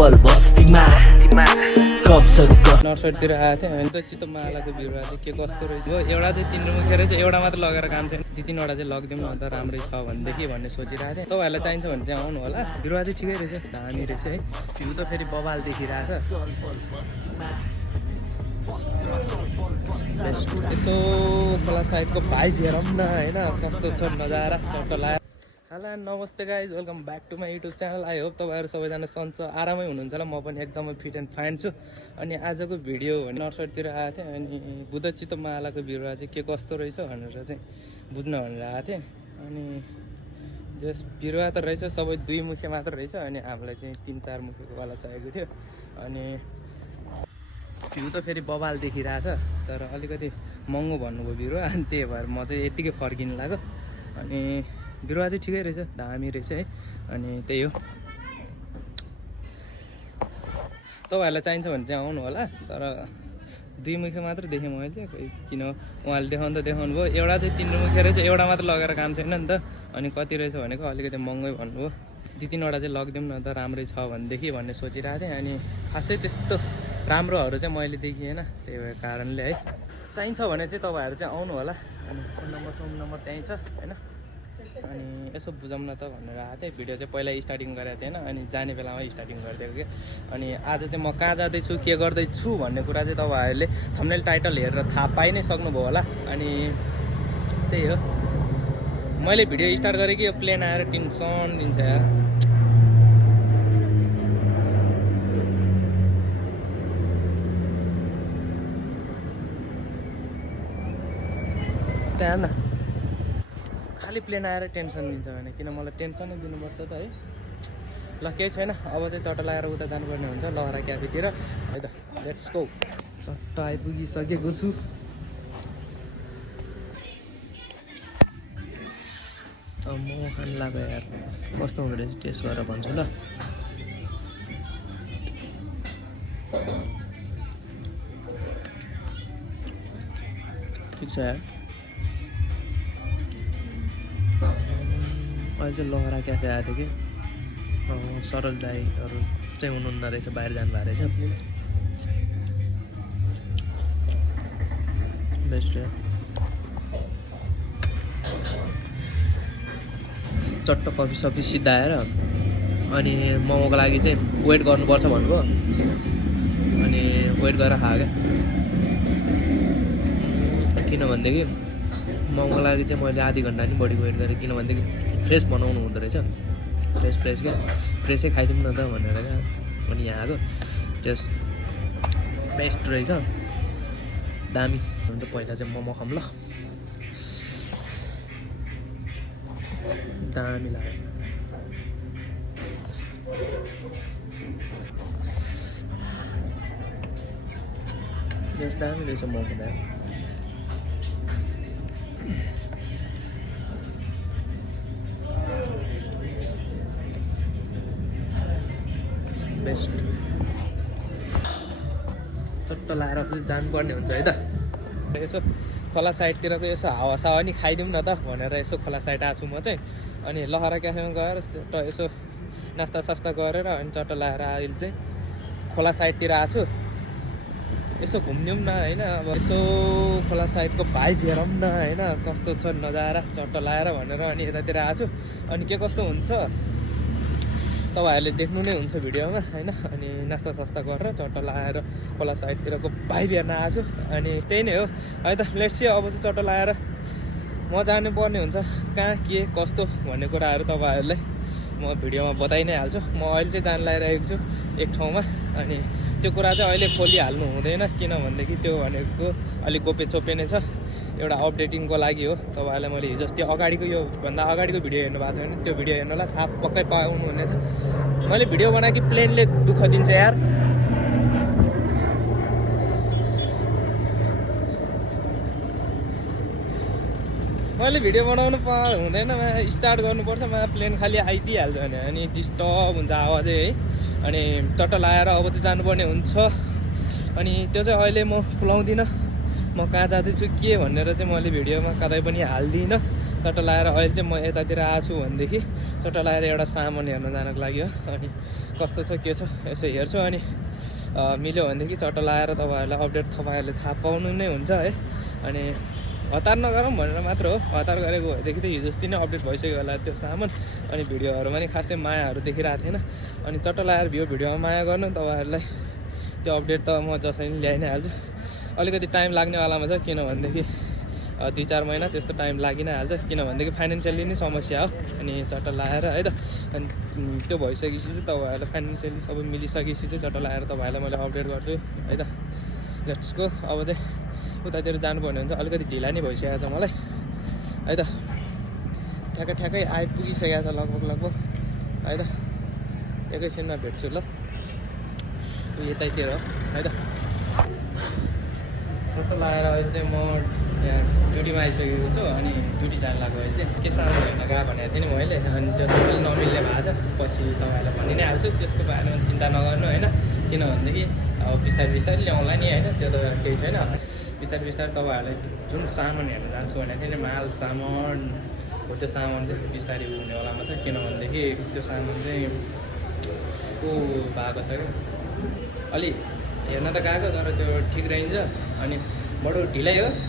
Simple बस्तीमा नर्सरीतिर आएको थिएँ अनि त चित्त मालाको बिरुवा चाहिँ के कस्तो रहेछ हो। एउटा चाहिँ 3 रुममा रहेछ, एउटा मात्र लगेर काम छैन, 2-3वटा चाहिँ लगिदिउँ न त राम्रै छ भनेदेखि भन्ने सोचिरहेको थिएँ। तपाईँहरूलाई चाहिन्छ भने चाहिँ आउनु होला, बिरुवा चाहिँ ठिकै रहेछ, दामी रहेछ है। भ्यू त फेरि बबाल देखिरहेको छ। यसो खोला साइडको भाइब हेरौँ न होइन, कस्तो छ नजारा चट्ट लाएर। हेलो नमस्ते guys, welcome back to my YouTube channel. I hope तपाईँहरू सबैजना सन्चो आरामै हुनुहुन्छ होला। म पनि एकदमै फिट एन्ड फाइन छु। अनि आजको भिडियो भने नर्सरीतिर आएको थिएँ अनि बुद्धचित्त मालाको बिरुवा चाहिँ के कस्तो रहेछ भनेर चाहिँ बुझ्न भनेर आएको थिएँ। अनि जस बिरुवा त रहेछ सबै 2 मुखे मात्र रहेछ, अनि हामीलाई चाहिँ 3-4 मुखेको वाला चाहिएको थियो। अनि भ्यू त फेरि बबाल देखिरहेछ, तर अलिकति महँगो भन्नुभयो बिरुवा, अनि त्यही भएर म चाहिँ यत्तिकै फर्किनु लाग्यो। अनि बिरुवा चाहिँ ठिकै रहेछ, दामी रहेछ है। अनि त्यही हो, तपाईँहरूलाई चाहिन्छ भने चाहिँ आउनु होला। तर 2 मुखे मात्र देखेँ मैले, किन उहाँले देखाउनु त देखाउनु भयो। एउटा चाहिँ 3 मुखे रहेछ, एउटा मात्र लगेर काम छैन नि त। अनि कति रहेछ भनेको अलिकति महँगै भन्नुभयो, 2-3वटा चाहिँ लगिदिउँ न त राम्रै छ भनेदेखि भन्ने सोचिरहेको थिएँ। अनि खासै त्यस्तो राम्रोहरू चाहिँ मैले देखिएन, त्यही भएर कारणले है। चाहिन्छ भने चाहिँ तपाईँहरू चाहिँ आउनु होला। अनि फोन नम्बर त्यहीँ छ होइन। अनि यसो बुझौँ न त भनेर आएको थिएँ। भिडियो चाहिँ पहिला स्टार्टिङ गरेको थिएन, अनि जाने बेलामा स्टार्टिङ गरिदिएको क्या। अनि आज चाहिँ म कहाँ जाँदैछु के गर्दैछु भन्ने कुरा चाहिँ तपाईँहरूले थम्बनेल टाइटल हेरेर थाहा पाइ नै सक्नुभयो होला। अनि त्यही हो, मैले भिडियो स्टार्ट गरेँ कि यो प्लेन आएर टेन्सन दिन्छ यार। त्यहाँ न खालि प्लेन आएर टेन्सन दिन्छ भने, किन मलाई टेन्सनै दिनुपर्छ त है। ल केही छैन, अब चाहिँ चट्ट लगाएर उता जानुपर्ने हुन्छ लहरा क्याफेतिर है त। Let's go. चट्ट आइपुगिसकेको छु। मोमो खानु लाग्यो यार, कस्तो हुँदो रहेछ टेस्ट गरेर भन्छु ल। ठिक छ यार। अहिले चाहिँ लहरा क्याफे आएको थियो कि, सरल दाईहरू चाहिँ हुनुहुन्न रहेछ, बाहिर जानुभएको रहेछ। बेस्ट हो, चट्ट कफी सफी सिद्धाएर अनि मोमोको लागि चाहिँ वेट गर्नुपर्छ भन्नुभयो। अनि वेट गरेर खायो क्या, किनभनेदेखि मोमोको लागि चाहिँ मैले आधी घन्टा नि बढी वेट गरेँ, किनभनेदेखि फ्रेस बनाउनु हुँदो रहेछ। फ्रेस क्या, फ्रेसै खाइदिउँ न त भनेर क्या। अनि यहाँ आएको त्यस बेस्ट रहेछ, दामी हुन्छ। पहिला चाहिँ मोमो खाऊँ ल, दामी लाग्यो। बेस्ट दामी रहेछ मोमो दामी। बेस्ट चट्ट लाएर फेरि जानुपर्ने हुन्छ है त। यसो खोला साइडतिरको यसो हावासावा नि खाइदिउँ न त भनेर यसो खोला साइड आएको छु म चाहिँ। अनि लहरा क्याफेमा गएर चट्ट यसो नास्ता गरेर अनि चट्ट लाएर अहिले चाहिँ खोला साइडतिर आएको छु। यसो घुमिदिउँ न होइन, अब यसो खोला साइडको भाइब हेरौँ न होइन, कस्तो छ नजारा चट्ट लाएर भनेर अनि यतातिर आएको छु। अनि के कस्तो हुन्छ तपाईँहरूले देख्नु नै हुन्छ भिडियोमा होइन। अनि नास्ता गरेर चट्ट लगाएर खोला साइडतिरको भाइब हेर्न आएको छु। अनि त्यही नै हो है त। लेट्स सी, अब चाहिँ चट्ट लगाएर म जानुपर्ने हुन्छ, कहाँ के कस्तो भन्ने कुराहरू तपाईँहरूलाई म भिडियोमा बताइ नै हाल्छु। म अहिले चाहिँ जान लागिरहेको छु एक ठाउँमा। अनि त्यो कुरा चाहिँ अहिले खोलिहाल्नु हुँदैन, किनभनेदेखि त्यो भनेको अलिक गोप्य नै छ, एउटा अपडेटिङको लागि हो। तपाईँहरूलाई मैले हिजो अस्ति अगाडिको यो भन्दा अगाडिको भिडियो हेर्नु भएको छ भने त्यो भिडियो हेर्नु होला, थाहा पक्कै पाउनु हुनेछ। मैले भिडियो बनाएँ कि प्लेनले दुःख दिन्छ यार। मैले भिडियो बनाउनु हुँदैन, स्टार्ट गर्नुपर्छ, प्लेन खालि आइदिइहाल्छ भने अनि डिस्टर्ब हुन्छ आवाजै है। अनि चट्ट लगाएर अब चाहिँ जानुपर्ने हुन्छ। अनि त्यो चाहिँ अहिले म खुलाउँदिनँ म कहाँ जाँदैछु के भनेर चाहिँ मैले भिडियोमा कतै पनि हाल्दिनँ। चट्टा लगाएर अहिले चाहिँ म यतातिर आएको छु भनेदेखि चट्टा लगाएर एउटा सामान हेर्न जानको लागि हो। अनि कस्तो छ के छ यसो हेर्छु, अनि मिल्यो भनेदेखि चट्टा लगाएर तपाईँहरूलाई अपडेट तपाईँहरूले थाहा पाउनु नै हुन्छ है। अनि हतार नगरौँ भनेर मात्र हो, हतार गरेको भएदेखि त हिजो अस्ति नै अपडेट भइसक्यो होला त्यो सामान। अनि भिडियोहरूमा नि खासै मायाहरू देखिरहेको थिएन। अनि चट्टा लगाएर भिडियोमा माया गर्नु तपाईँहरूलाई त्यो अपडेट त म जसरी पनि ल्याइ नै हाल्छु। अलिकति टाइम लाग्नेवालामा छ, किनभनेदेखि 2-4 महिना त्यस्तो टाइम लागि नै हाल्छ, किनभनेदेखि फाइनेन्सियली नै समस्या हो। अनि चट्टा लगाएर है त, अनि त्यो भइसकेपछि चाहिँ तपाईँहरूलाई फाइनेन्सियली सबै मिलिसकेपछि चाहिँ चट्टा लगाएर तपाईँहरूलाई मैले अपडेट गर्छु है त। Let's go. अब चाहिँ उतातिर जानुपर्ने हुन्छ, अलिकति ढिला नै भइसकेको छ मलाई है त। ठ्याक्कै आइपुगिसकेको छ लगभग है त। एकैछिनमा भेट्छु ल, यतैतिर हो है त। चट्टा लगाएर अहिले चाहिँ म यहाँ ड्युटीमा आइसकेको छु। अनि ड्युटी जानु लाग्यो अहिले चाहिँ के सामान हेर्न गएको भनेको थिएँ नि मैले। अनि त्यो तपाईँले नमिल्ने भएको छ, पछि तपाईँहरूलाई भनि नै हाल्छु, त्यसको बारेमा चिन्ता नगर्नु होइन। किनभनेदेखि अब बिस्तारै ल्याउँला नि होइन, त्यो त केही छैन। बिस्तारै तपाईँहरूलाई जुन सामान हेर्न जान्छु भनेको थिएँ नि, माल सामान हो, त्यो सामान चाहिँ बिस्तारै हुनेवालामा छ। किनभनेदेखि त्यो सामान चाहिँ भएको छ क्या, अलि हेर्न त गएको तर त्यो ठिक रहन्छ। अनि बडो ढिलै होस्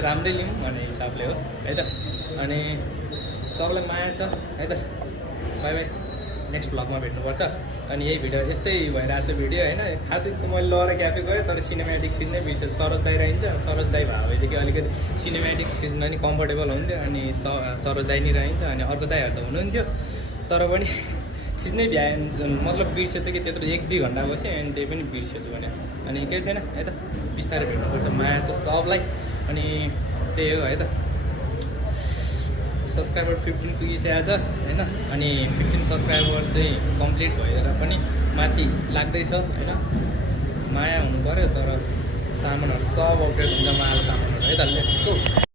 राम्रै लिउँ भन्ने हिसाबले हो है त। अनि सबलाई माया छ है त। बाई बाई, नेक्स्ट भ्लगमा भेट्नुपर्छ। अनि यही भिडियो यस्तै भइरहेको छ भिडियो होइन। खासै त मैले लहरा क्याफे गएँ तर सिनेमेटिक सिज्नै बिर्सेँ। सरोज दाई रहन्छ, सरोज दाई भयो भएदेखि अलिकति सिनेमेटिक सिज्न नि कम्फर्टेबल हुन्थ्यो। अनि सरोज दाई नि रहन्छ, अनि अर्को दाईहरू त हुनुहुन्थ्यो तर पनि सिज्नै भ्याए मतलब बिर्सेछ कि त्यत्रो 1-2 घन्टा बसेँ, अनि त्यही पनि बिर्सेछु भने। अनि केही छैन है त, बिस्तारै भेट्नुपर्छ, माया छ सबलाई। अनि त्यही हो है त। सब्सक्राइबर 15 पुगिसकेको छ होइन। अनि 15 सब्सक्राइबर चाहिँ कम्प्लिट भएर पनि माथि लाग्दैछ होइन। माया हुनु पऱ्यो, तर सामानहरू सब अपडेट हुन्छ, माल सामानहरू है त। Let's go.